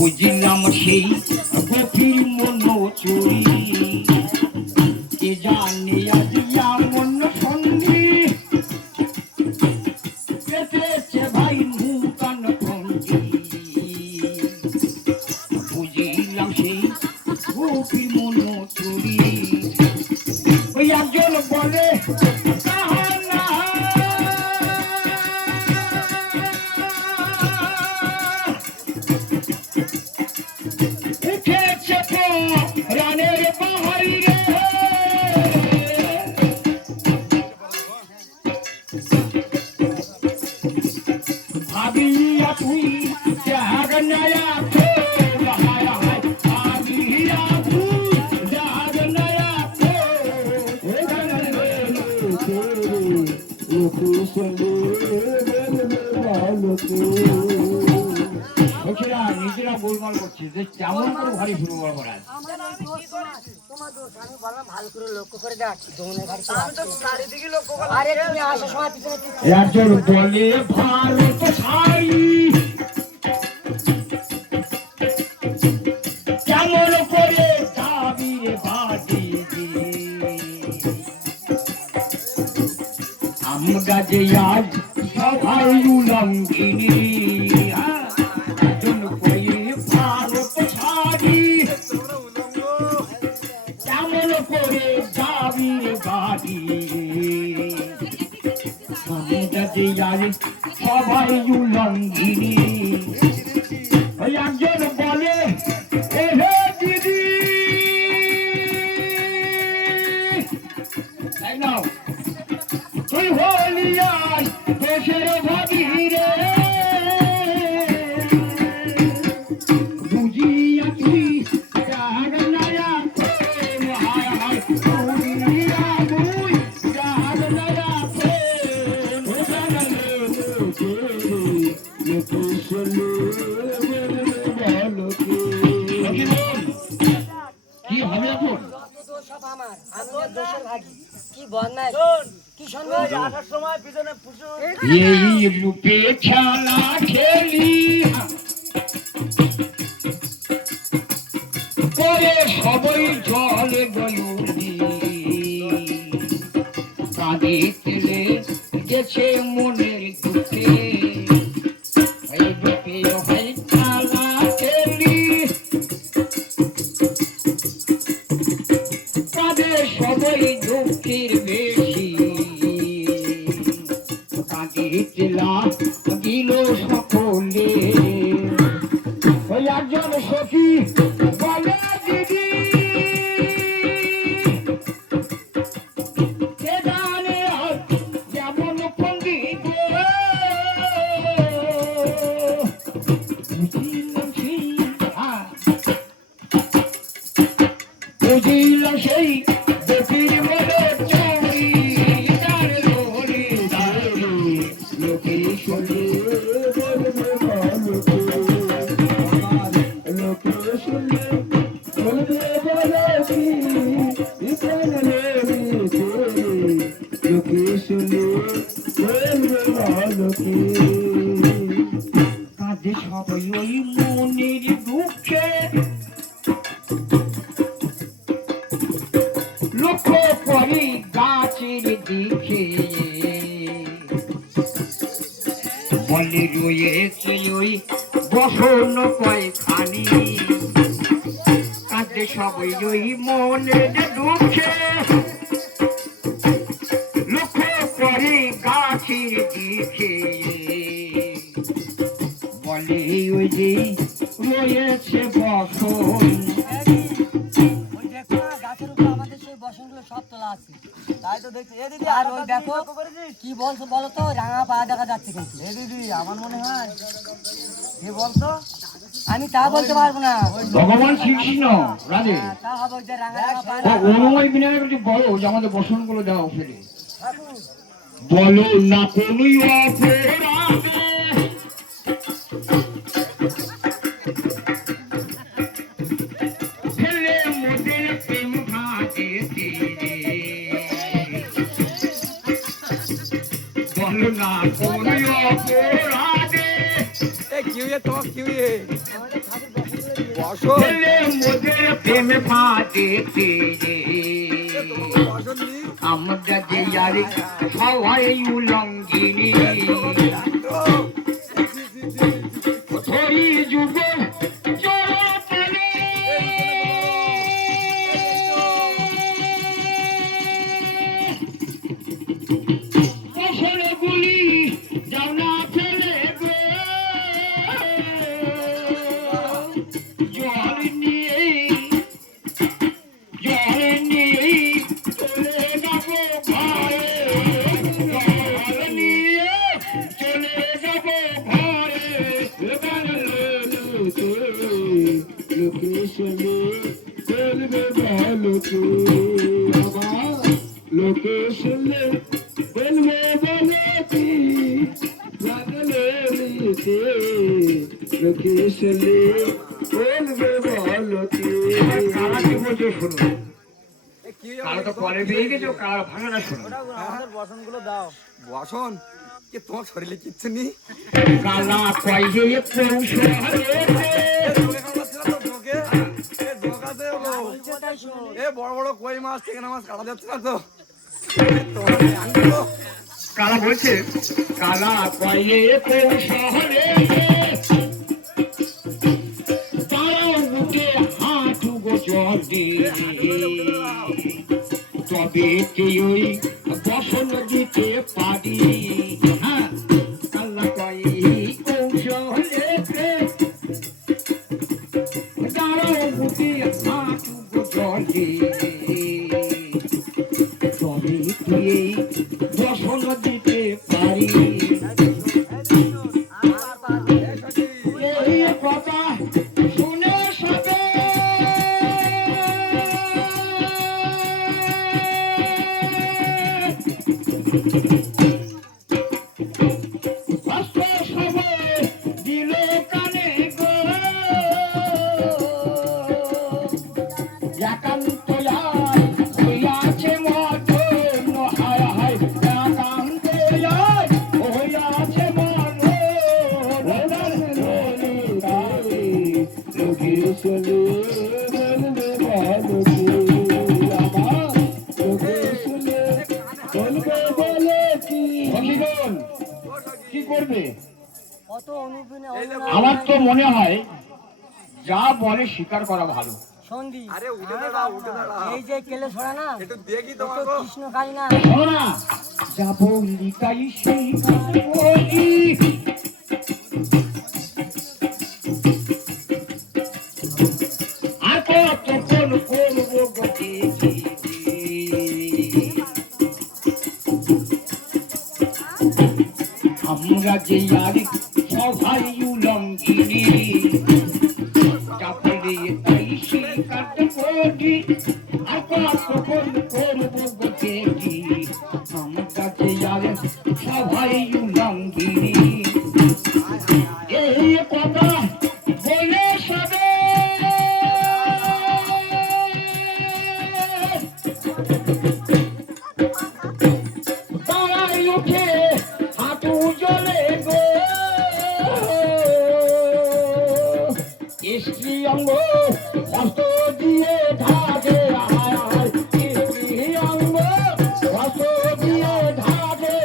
বুঝিলাম সেই গভীর মনোচুরি কে জানে আজ এমন সন্ধি পেতেছে ভাই নূতন পন্থী বুঝিলাম সেই গভীর মনোচুরি ওই একজন বলে নিজেরা গোলমাল করছে যে কেমন করে ভারী শুরু করা একজন বলে ভারত ছাড়ি কেমন করে যাবি বাড়ি আমরা যে আজ সবাই উলঙ্ঘিনী ভারত ছাড়ি কেমন করে যাবি বাড়ি আমরা যে আজ সবাই উলঙ্ঘিনী একজন বলে হে দিদি তুই হলিয়ায় দেশের ভাগিরে বুঝিয়া তুই জাগনায়া বুঝিয়া তুই জাগনায়া কি হবে এখন এই রূপে খেলা খেলি পরে সবাই জলে গলি কাঁদে তেলে গেছে মনের দুঃখে খেলা খেলি কাঁদে সবাই দুঃখের বেশি দিল সকলে ওই একজন সখী বলে দিদি কে জানে যেমন পণ্ডিত বুঝিলাম সেই দেখির মনে চুরি লোকে শুনে লোকে শুনে লোকে শুনে কাঁদে সবাই ওই মনের দুঃখে লক্ষ্য করি গাছের দিকে বলে রয়েছে ওই বসন কয়খানি কাঁদে সবাই ওই মনের দুঃখে লক্ষ্য করি গাছের দিকে বলে ওই যে রয়েছে বসন কি বলছো বলো তো রাঙা পা দেখা যাচ্ছে কিন্তু দিদি আমার মনে হয় কি বলতো আমি তা বলতে পারবো না ভগবান শ্রীকৃষ্ণ রাধে তা হবে যে রাঙা পা অনুময় বিনয় করে বলো যে আমাদের বসন গুলো দেওয়া ফেলে বলো না কোনই অপরাধে ফেলে মোদের প্রেম ভাজেতে বলো না কোনই অপরাধে क्यों ये तो क्यों ये ছেলে মোদের প্রেম ফাঁদেতে আমরা যে আরে সবাই উলঙ্গিনী ধরি যুগ গুলি যাও না ফেলে গো জল নিয়ে চলে যাবো ঘরে জল নিয়ে চলে যাবো ঘরে লোকেশনে বলবে ভালো তো বাবা লোকেশনে বলবে ভালো কি লাগলে লোকেশনে বলবে ভালো কি কারা কি বলছে শুনো কারা তো পরে পেয়ে গেছো কারা ভাঙা না শুনো বসনগুলো দাও বসন কে তোমার শরীরে কিচ্ছু নেই কালা কয়ে কৌশলে এ বড় বড় কই মাছ চিংড়ি মাছ কাটা যাচ্ছে না তো কালা বলছে কালা কয়ে কৌশলে তারাও বুকে হাঁটু গো জলে তবে কেউই বসন দিতে পারি হ্যাঁ কালা কয়ে কৌশলে তারাও বুকে হাঁটু গো জলে তবে কেউই বসন দিতে পারি এই কথা শুনে সবে কষ্ট সবে দিল কানে গো একান্ত হইয়াছে মতন হায় হায় একান্ত হইয়াছে মন লোকেশনে বলবে ভালো কি আমার লোকেশনে বলবে ভালো কি ভগবান কি করবে কত অনুপ্রেরণা আমার তো মনে হয় যা বলে স্বীকার করা ভালো সন্ধি আরে উঠে দাঁড়া উঠে দাঁড়া এই যে কেলে ছড়া না একটু দেখি তো তোমাকে কৃষ্ণ খাই না শোনো না যা বললি তাই স্বীকার করি আর কতক্ষণ করবো গো দেখি আমরা যে আর সবাই উলঙ্গিনী চাপড়ে তাই স্বীকার করি আর কতক্ষণ করবো গো দেখি আমরা যে আর সবাই উলঙ্গিনী এই কথা বলে সবে তারাই উঠে হাঁটু জলে গো স্ত্রী অঙ্গ হস্ত দিয়ে ঢাকে স্ত্রী অঙ্গ হস্ত দিয়ে ঢাকে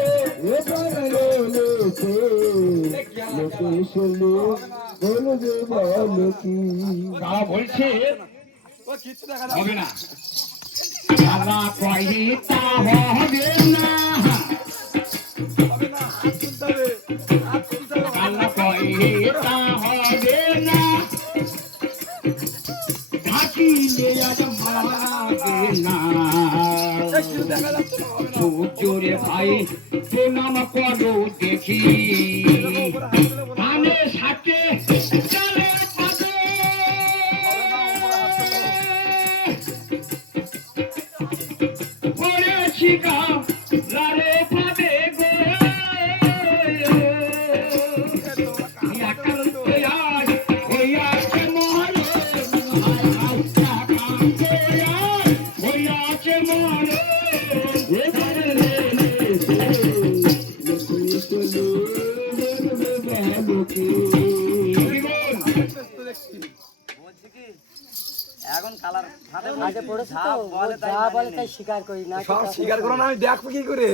তারা বলছে ও কিচ্ছু দেখা হবে না তারা কয়ে তা হবে না যাবে না হাত তুলতে হবে হাত তুলতে হবে তারা কয়ে তা হবে না ঢাকিলে আজ মাগে না কিছু দেখা যাচ্ছে না হবে না সূর্যরে ভাই প্রণাম করো দেখি ধানে সাথে চালের পাতে পড়েছি গাম লারে পাবে গো একান্ত আজ হইয়াছে মরণ একান্ত আজ হইয়াছে মরণ এখন কালার হাতে পড়েছে তো যা বলে তাই স্বীকার করি না সব স্বীকার করো না, আমি দেখবো কি করে?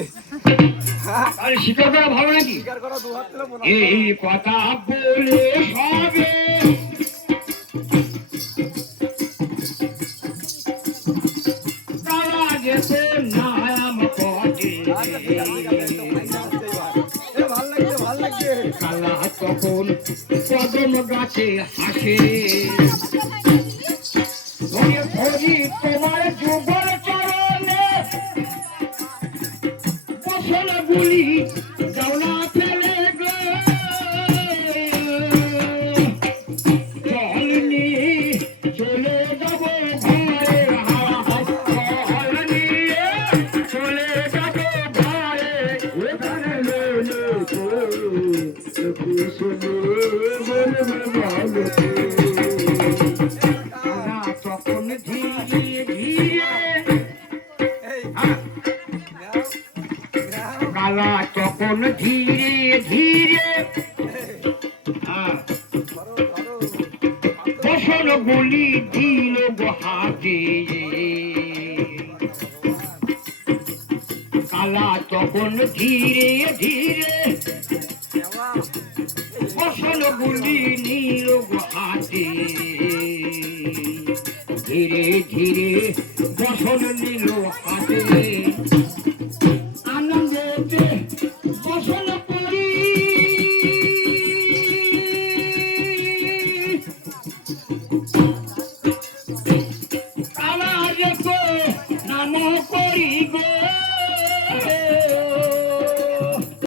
আরে স্বীকার করা ভালো নাকি? স্বীকার করো, দু হাত তুলে মনে এই কথা বলে সবে কালা যেত না পথে ভাল লাগছে, ভাল লাগছে। কালা তখন কদম গাছে হাসে হরি তোমার যুগল চরণে বসন গুলি গাওনা ফেলে গো জল নিয়ে চলে যাব ঘরে জল নিয়ে চলে যাব ঘরে ওখানে লোলে কুসুমে বলবে ভালো তখন ধীরে ধীরে এই, হ্যাঁ, নাও, নাও। কালা তখন ধীরে ধীরে হ্যাঁ, ধরো, ধরো। বসন গুলি দিল গো হাতে কালা তখন ধীরে ধীরে দেওয়া। বসন গুলি নীল গো হাতে ধীরে ধীরে বসন নিল হাতে